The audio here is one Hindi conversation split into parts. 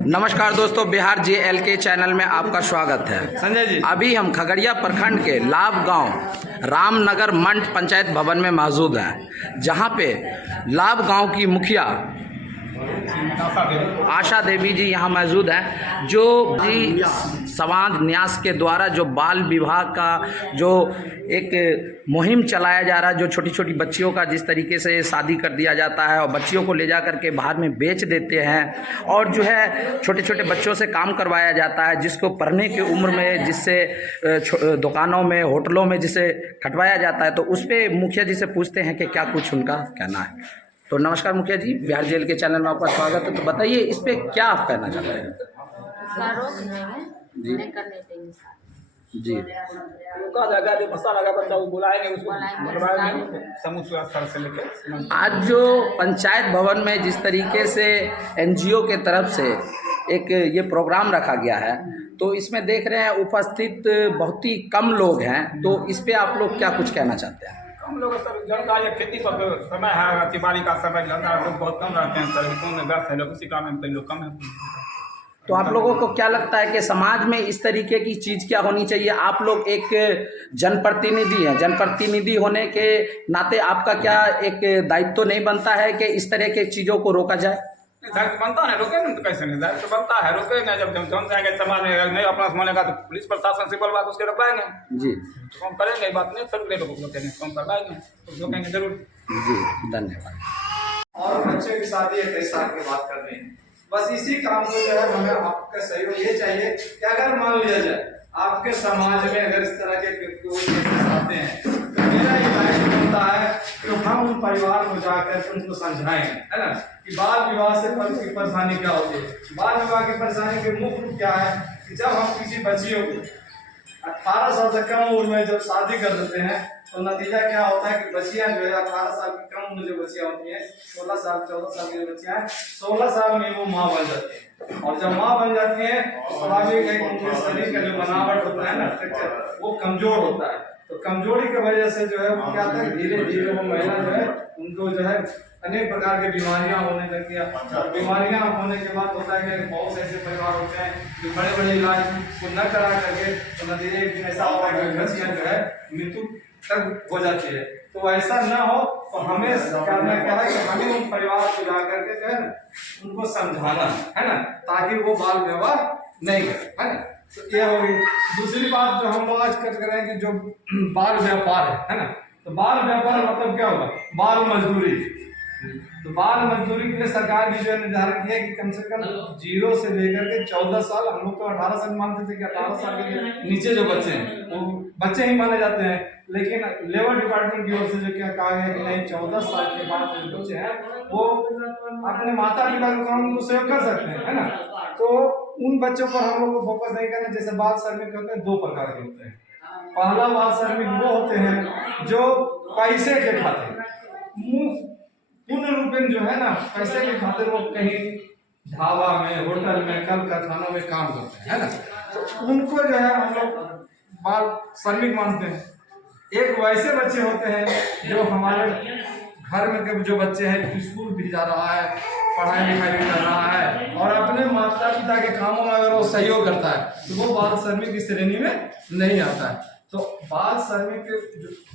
नमस्कार दोस्तों, बिहार JL के चैनल में आपका स्वागत है। संजय जी, अभी हम खगड़िया प्रखंड के लाभ गांव रामनगर मंड पंचायत भवन में मौजूद हैं, जहां पे लाभ गांव की मुखिया आशा देवी जी यहाँ मौजूद हैं, जो जी समाज न्यास के द्वारा जो बाल विवाह का जो एक मुहिम चलाया जा रहा है, जो छोटी छोटी बच्चियों का जिस तरीके से शादी कर दिया जाता है और बच्चियों को ले जा करके बाहर में बेच देते हैं और जो है छोटे छोटे बच्चों से काम करवाया जाता है, जिसको पढ़ने की उम्र में जिससे दुकानों में होटलों में जिसे खटवाया जाता है, तो उस पर मुखिया जी से पूछते हैं कि क्या कुछ उनका कहना है। तो नमस्कार मुखिया जी, बिहार JL के चैनल में आपका स्वागत है। तो बताइए इस पे क्या आप कहना चाहते हैं? जी जी, आज जो पंचायत भवन में जिस तरीके से NGO के तरफ से एक ये प्रोग्राम रखा गया है, तो इसमें देख रहे हैं उपस्थित बहुत ही कम लोग हैं, तो इस पे आप लोग क्या कुछ कहना चाहते हैं? हम लोग सर जनता ये खेती पर समय है, दिवाली का समय, लड़का लोग बहुत कम रहते हैं सर, हितों में व्यस्त है लोग, उसी काम में लोग कम है। तो आप लोगों को क्या लगता है कि समाज में इस तरीके की चीज़ क्या होनी चाहिए? आप लोग एक जनप्रतिनिधि हैं, जनप्रतिनिधि होने के नाते आपका क्या एक दायित्व नहीं बनता है कि इस तरह के चीज़ों को रोका जाए? दायित्व बनता है, रोके नहीं तो कैसे नहीं, दायित्व बनता है, रोके नहीं। जब जम जाएंगे समाज में नहीं अपना मानेगा तो पुलिस प्रशासन से बोलवा के उसके रोकवाएंगे जी, तो हम करेंगे, बात नहीं फिर रोकेंगे, हम करवाएंगे तो रोकेंगे जरूर। जी धन्यवाद। और बच्चे की शादी 21 साल की बात कर रहे हैं, बस इसी काम को जो है हमें आपका सहयोग ये चाहिए कि अगर मान लिया जाए आपके समाज में अगर इस तरह के केसेस आते हैं, तो मेरा ये दायित्व बनता है कि हम उन परिवार को जाकर उनको समझाएं, है ना, कि बाल विवाह से परेशानी क्या होती है। बाल विवाह की परेशानी के मुख्य रूप क्या है कि जब हम किसी बच्चियों को 18 साल से कम उम्र में जब शादी कर देते हैं, तो नतीजा क्या होता है कि बच्चियां जो है 18 साल की कम उम्र जो बच्चियां होती हैं, 16 साल 14 साल की जो बच्चियां हैं, 16 साल में वो माँ बन जाती हैं। और जब माँ बन जाती हैं तो स्वाभाविक है कि उनके शरीर का जो बनावट होता है ना, स्ट्रक्चर, वो कमजोर होता है। तो कमजोरी की वजह से जो है वो क्या होता है, धीरे धीरे वो महिला जो है उनको जो है अनेक प्रकार की बीमारियां होने लगती है। बीमारियां होने के बाद होता है कि बहुत से ऐसे परिवार होते हैं जो बड़े बड़े इलाज को न करा करके तो नतीजे एक दिन ऐसा होता है कि बच्चियां जो है मृत्यु तक हो जाती है। तो ऐसा न हो तो हमें करना क्या है कि हमें उन परिवार को जा करके जो है ना उनको समझाना है ना, ताकि वो बाल विवाह नहीं करे, है ना। तो ये होगी। दूसरी बात जो हम लोग आज कर रहे हैं कि जो बाल व्यापार है ना, तो बाल व्यापार मतलब क्या होगा, बाल मजदूरी। तो बाल मजदूरी के लिए सरकार भी जो है निर्धारण किया कि कम से कम 0 से लेकर के 14 साल, हम लोग तो 18 साल मानते थे कि 18 साल के नीचे जो बच्चे हैं वो बच्चे ही माने जाते हैं, लेकिन लेबर डिपार्टमेंट की ओर से जो क्या कहा गया कि नहीं, 14 साल के बाद जो बच्चे हैं वो अपने माता पिता का काम उनको सहयोग कर सकते हैं, है ना। तो उन बच्चों पर हम लोग को फोकस नहीं करना। जैसे बाल श्रमिक होते हैं, 2 प्रकार के होते हैं। पहला बाल श्रमिक वो होते हैं जो पैसे के खातिर, पूर्ण रूपेण जो है ना पैसे के खातिर वो कहीं ढाबा में, होटल में, कल कारखानों में काम करते हैं, है ना। तो उनको जो है हम लोग बाल श्रमिक मानते हैं। एक वैसे बच्चे होते हैं जो हमारे घर में के जो बच्चे हैं स्कूल भी जा रहा है, पढ़ाई लिखाई भी कर रहा है और अपने माता पिता के कामों में अगर वो सहयोग करता है तो वो बाल श्रमिक की श्रेणी में नहीं आता है। तो बाल श्रमिक जो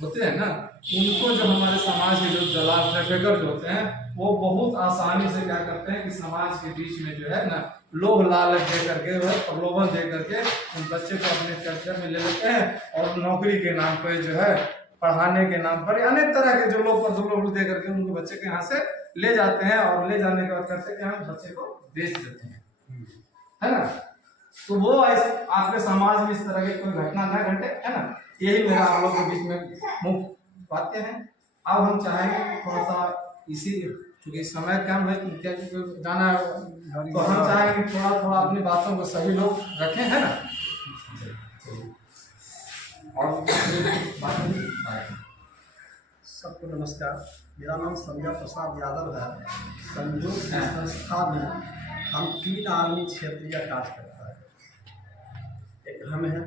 होते हैं ना, उनको जो हमारे समाज के जो दलाल ट्रैफिकर जो होते हैं वो बहुत आसानी से क्या करते हैं कि समाज के बीच में जो है ना लोभ लालच दे करके, वह प्रलोभन दे करके उन बच्चे को अपने कब्जे में ले लेते हैं और नौकरी के नाम पर जो है, पढ़ाने के नाम पर अनेक तरह के जो लोग दे करके उनको बच्चे के यहाँ से ले जाते हैं और ले जाने के बाद करते हैं कि हम बच्चे को बेच देते हैं, है ना। तो वो ऐसे आपके समाज में इस तरह की कोई घटना न घटे, है ना। यही मेरा आप लोगों के बीच में मुख्य बातें हैं। अब हम चाहेंगे थोड़ा सा इसी, क्योंकि समय कम है, मुखिया जी को जाना है, तो हम चाहेंगे थोड़ा थोड़ा अपनी बातों को सभी लोग रखें, है ना। और सबको नमस्कार। मेरा नाम संजय प्रसाद यादव है। संयोग संस्था में हम 3 आदमी क्षेत्रीय कार्य करता है। एक हम हैं,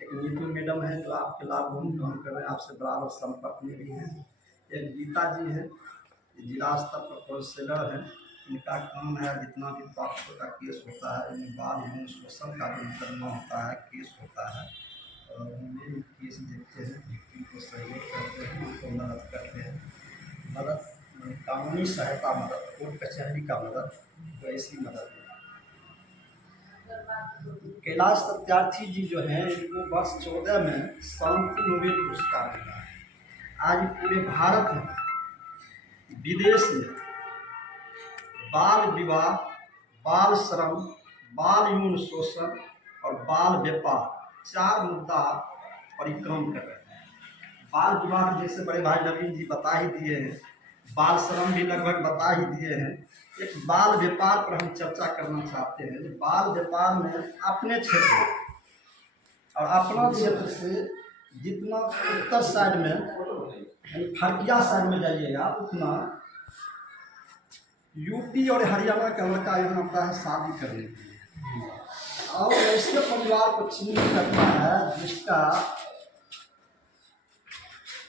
एक नीतू मैडम है जो आपके लाभ काम कर रहे हैं, आपसे बराबर संपर्क में भी हैं। एक गीता जी है, जिला स्तर पर काउंसलर हैं, इनका काम है जितना भी पॉक्सो का केस होता है, इनमें बाल यौन शोषण का जो मुकदमा होता है, केस होता है, और उनमें केस देखते हैं, विक्टिम को सहयोग करते हैं, उनको मदद करते हैं। मदद कानूनी सहायता, मदद कोर्ट कचहरी का मदद, तो ऐसी मदद। कैलाश सत्यार्थी जी जो हैं, इनको वर्ष 14 में शांति नोबेल पुरस्कार मिला है। आज पूरे भारत में, विदेश में बाल विवाह, बाल श्रम, बाल यौन शोषण और बाल व्यापार 4 मुद्दा पर ही काम कर रहे हैं। बाल विवाह जैसे बड़े भाई नवीन जी बता ही दिए हैं, बाल श्रम भी लगभग बता ही दिए हैं। एक बाल व्यापार पर हम चर्चा करना चाहते हैं। बाल व्यापार में अपने क्षेत्र और अपना क्षेत्र से जितना उत्तर साइड में, यानी खड़किया साइड में जाइएगा, उतना यूपी और हरियाणा का लड़का यहाँ आता है शादी करने के लिए, और ऐसे परिवार को चिन्हित करता है जिसका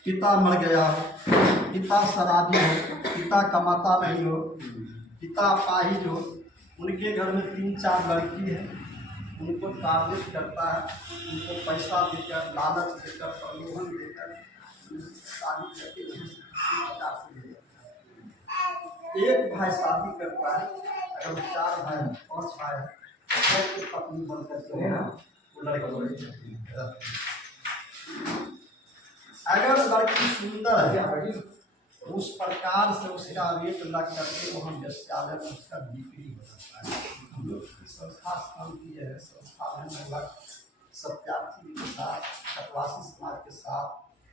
पिता मर गया हो, पिता शराबी हो, पिता कमाता नहीं हो, पिता अपाहिज हो, उनके घर में 3-4 लड़की है, उनको टारगेट करता है, उनको पैसा देकर, लालच देकर, प्रलोभन देकर शादी करके एक भाई शादी करता है, अगर 4 भाई 5 भाई है, सबकी पत्नी बन करके वो लड़का। अगर लड़की सुंदर है, उस प्रकार से उसका रेट लग करके वहाँ वेश्यालय में उसका बिक्री हो सकता है। हम लोग संस्था काम किए हैं, संस्था में लगभग सत्यार्थी के साथ, कटवासी समाज के साथ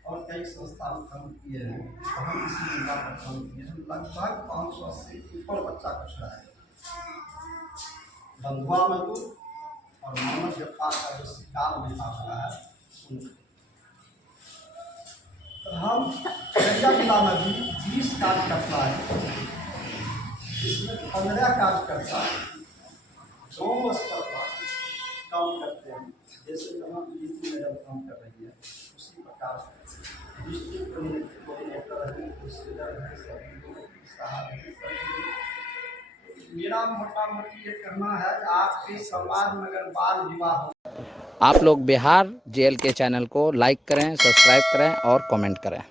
और कई संस्था में काम किए हैं। तो हम इसी जिला पर काम किए हैं। लगभग 500 से ऊपर बच्चा कुछ रहा है। बंधुआ मजदूर और मानव व्यापार का जो शिकार मिला हुआ है, हम खगड़िया जिला में भी 20 कार्यकर्ता है, इसमें 15 कार्यकर्ता दोनों स्तर पर काम करते हैं। जैसे यहाँ नीति मैडम काम कर रही है, उसी प्रकार से डिस्ट्रिक्ट कोऑर्डिनेटर है, प्रोसीजर है, सभी लोग साहब हैं, सभी लोग। मेरा मोटा मोटी ये कहना है, आपके समाज में अगर बाल विवाह हो, आप लोग बिहार जेएल के चैनल को लाइक करें, सब्सक्राइब करें और कमेंट करें।